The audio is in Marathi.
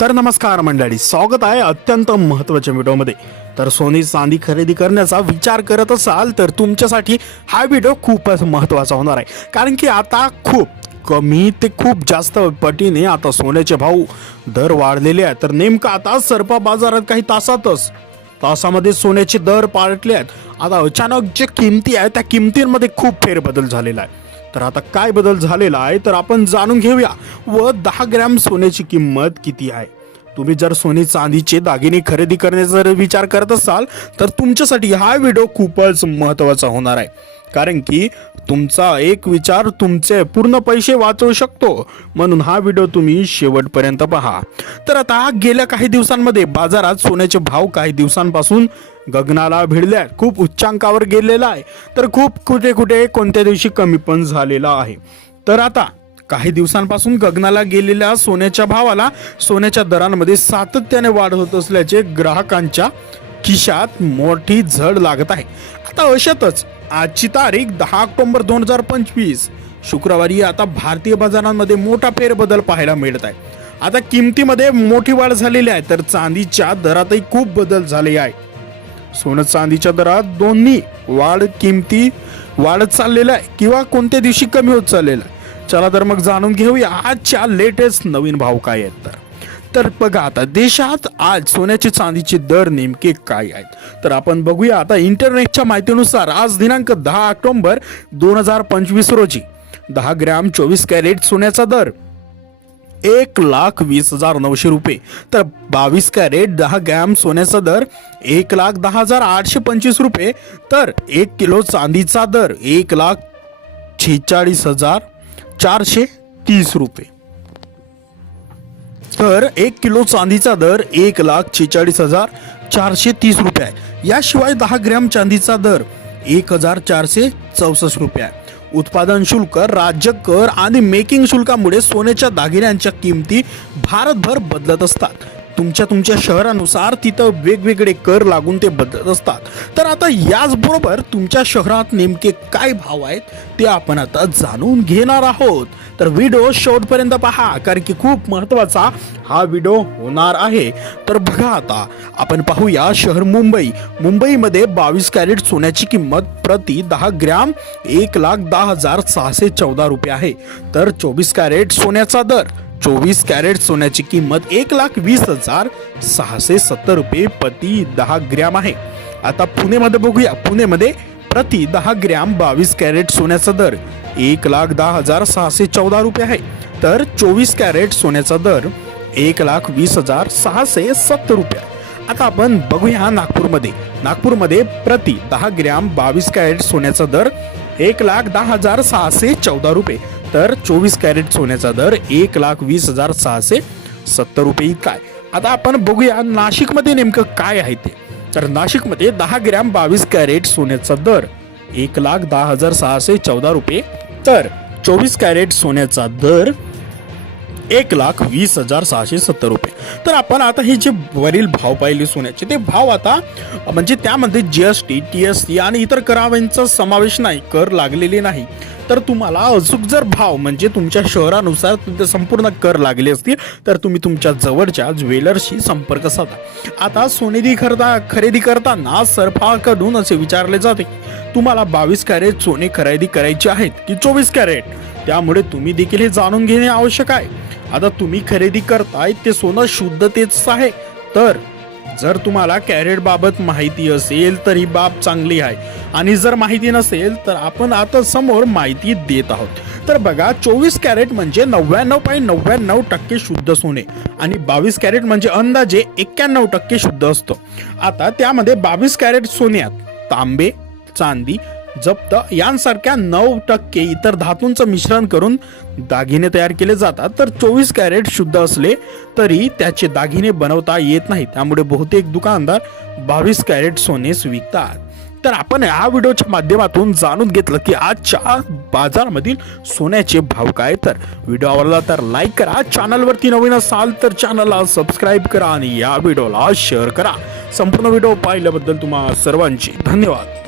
तर नमस्कार मंडळी स्वागत आहे अत्यंत महत्त्वाच्या व्हिडिओमध्ये. तर सोनी चांदी खरेदी करण्याचा विचार करत असाल तर तुमच्यासाठी हा व्हिडिओ खूपच महत्त्वाचा होणार आहे. कारण की आता खूप कमी ते खूप जास्त पटीने आता सोन्याचे भाव दर वाढलेले आहेत. तर नेमकं आता सरपा बाजारात काही तासातच तासामध्ये सोन्याचे दर पार्टले आहेत. आता अचानक जे किमती आहेत त्या किमतींमध्ये खूप फेरबदल झालेला आहे. तर आता काय बदल झालेला आहे तर आपण जाणून घेऊया. व दहा ग्रॅम सोन्याची किंमत किती आहे? तुम्ही जर सोने चांदीचे दागिने खरेदी करण्याचा जर विचार करत असाल तर तुमच्यासाठी हा व्हिडिओ खूपच महत्त्वाचा होणार आहे. कारण की तुमचा एक विचार तुमचे पूर्ण पैसे वाचवू शकतो. म्हणून हा व्हिडिओ तुम्ही शेवटपर्यंत पहा. तर आता गेल्या काही दिवसांमध्ये बाजारात सोन्याचे भाव काही दिवसांपासून गगनाला भिडले आहेत. खूप उच्चांकावर गेलेला आहे. तर खूप कुठे कुठे कोणत्या दिवशी कमी पण झालेला आहे. तर आता काही दिवसांपासून गगनाला गेलेल्या सोन्याच्या भावाला सोन्याच्या दरांमध्ये सातत्याने वाढ होत असल्याचे ग्राहकांच्या खिशात मोठी झड लागत आहे. आता अशातच आजची तारीख दहा ऑक्टोबर दोन हजार पंचवीस. शुक्रवारी आता भारतीय बाजारांमध्ये मोठा फेरबदल पाहायला मिळत आहे. आता किमतीमध्ये मोठी वाढ झालेली आहे तर चांदीच्या दरातही खूप बदल झाले आहे. सोनं चांदीच्या दरात दोन्ही वाढ किमती वाढत चाललेल्या आहे किंवा कोणत्या दिवशी कमी होत चाललेला आहे. चला तर मग जाणून घेऊया आजच्या लेटेस्ट नवीन भाव काय आहेत तर. तर बघा आता देशात आज सोन्याचे चांदीचे दर नेमके काय आहेत? तर आपण बघूया आता इंटरनेटच्या माहितीनुसार आज दिनांक दहा ऑक्टोंबर दोन हजार पंचवीस रोजी दहा ग्रॅम चोवीस कॅरेट सोन्याचा दर एक लाख वीस हजार नऊशे रुपये. तर बावीस कॅरेट दहा ग्रॅम सोन्याचा दर एक लाख दहा हजार आठशे पंचवीस रुपये. तर एक किलो चांदीचा दर एक लाख छेचाळीस हजार चारशे तीस रुपये. तर एक किलो चांदीचा दर एक लाख छेचाळीस हजार चारशे तीस रुपये. आहे याशिवाय दहा ग्रॅम चांदीचा दर एक हजार चारशे चौसष्ट रुपये. आहे उत्पादन शुल्क राज्य कर आणि मेकिंग शुल्कामुळे सोन्याच्या दागिन्यांच्या किमती भारतभर बदलत असतात. तुमच्या तुमच्या शहरानुसार तिथं वेगवेगळे कर लागून ते बदलत असतात. तर आता याचबरोबर तुमच्या शहरात नेमके काय भाव आहेत ते आपण आता जाणून घेणार आहोत. तर व्हिडिओ शेवटपर्यंत पहा कारण की खूप महत्त्वाचा हा व्हिडिओ होणार आहे. तर बघा आता आपण पाहूया शहर मुंबई. मुंबईमध्ये बावीस कॅरेट सोन्याची किंमत प्रति दहा ग्रॅम एक लाख दहा हजार सहाशे चौदा रुपये आहे. तर चोवीस कॅरेट सोन्याचा दर चोवीस कॅरेट सोन्याची किंमत एक लाख वीस हजार सहाशे सत्तर रुपये प्रति दहा ग्रॅम आहे. आता पुणेमध्ये बघूया पुणेमध्ये प्रति दहा ग्रॅम बावीस कॅरेट सोन्याचा दर एक लाख दहा हजार सहाशे चौदा रुपये आहे. तर चोवीस कॅरेट सोन्याचा दर एक लाख वीस हजार सहाशे सत्तर रुपये आता आपण बघूया नागपूरमध्ये. नागपूरमध्ये प्रति दहा ग्रॅम बावीस कॅरेट सोन्याचा दर एक लाख दहा हजार सहाशे चौदा रुपये. तर चोवीस कॅरेट सोन्याचा दर एक लाख वीस हजार सहाशे सत्तर रुपये इतका आहे. आता आपण बघूया नाशिकमध्ये नेमकं काय आहे ते. तर नाशिकमध्ये दहा ग्रॅम बावीस कॅरेट सोन्याचा दर एक लाख दहा हजार सहाशे चौदा रुपये तर चोवीस कॅरेट सोन्याचा दर एक लाख वीस हजार सहाशे सत्तर रुपये. तर आपण आता हे जे वरील भाव पाहिले सोन्याचे ते भाव आता म्हणजे त्यामध्ये G S T T S T आणि इतर करावांचा समावेश नाही कर लागलेले नाही. तर तुम्हाला अचूक जर भाव म्हणजे तुमच्या शहरानुसार तिथे संपूर्ण कर लागले असतील तर तुम्ही तुमच्या जवळच्या ज्वेलर्सशी संपर्क साधा. आता सोनेरी खरेदा खरेदी करताना सरफाकडून असे विचारले जाते की तुम्हाला बावीस कॅरेट सोने खरेदी करायचे आहेत की चोवीस कॅरेट? त्यामुळे तुम्ही देखील हे जाणून घेणे आवश्यक आहे. आता तुम्ही खरेदी करताय ते सोनं शुद्धतेच आहे. तर जर तुम्हाला कॅरेट बाबत माहिती असेल तर ही बाब चांगली आहे. आणि जर माहिती नसेल तर आपण आता समोर माहिती देत आहोत. तर बघा चोवीस कॅरेट म्हणजे नव्याण्णव पॉईंट नव्याण्णव टक्के शुद्ध सोने. आणि बावीस कॅरेट म्हणजे अंदाजे एक्क्याण्णव टक्के शुद्ध असतं. आता त्यामध्ये बावीस कॅरेट सोन्यात तांबे चांदी जप्त यांसारख्या नऊ टक्के इतर धातूंचं मिश्रण करून दागिने तयार केले जातात. तर चोवीस कॅरेट शुद्ध असले तरी त्याचे दागिने बनवता येत नाही त्यामुळे बहुतेक दुकानदार बावीस कॅरेट सोनेस विकतात तर आपण या व्हिडिओच्या माध्यमातून जाणून घेतलं की आजच्या बाजारामधील सोन्याचे भाव काय? तर व्हिडिओ आवडला तर लाईक करा. चॅनलवरती नवीन असाल तर चॅनलला सबस्क्राईब करा आणि या व्हिडिओला शेअर करा. संपूर्ण व्हिडिओ पाहिल्याबद्दल तुम्हा सर्वांचे धन्यवाद.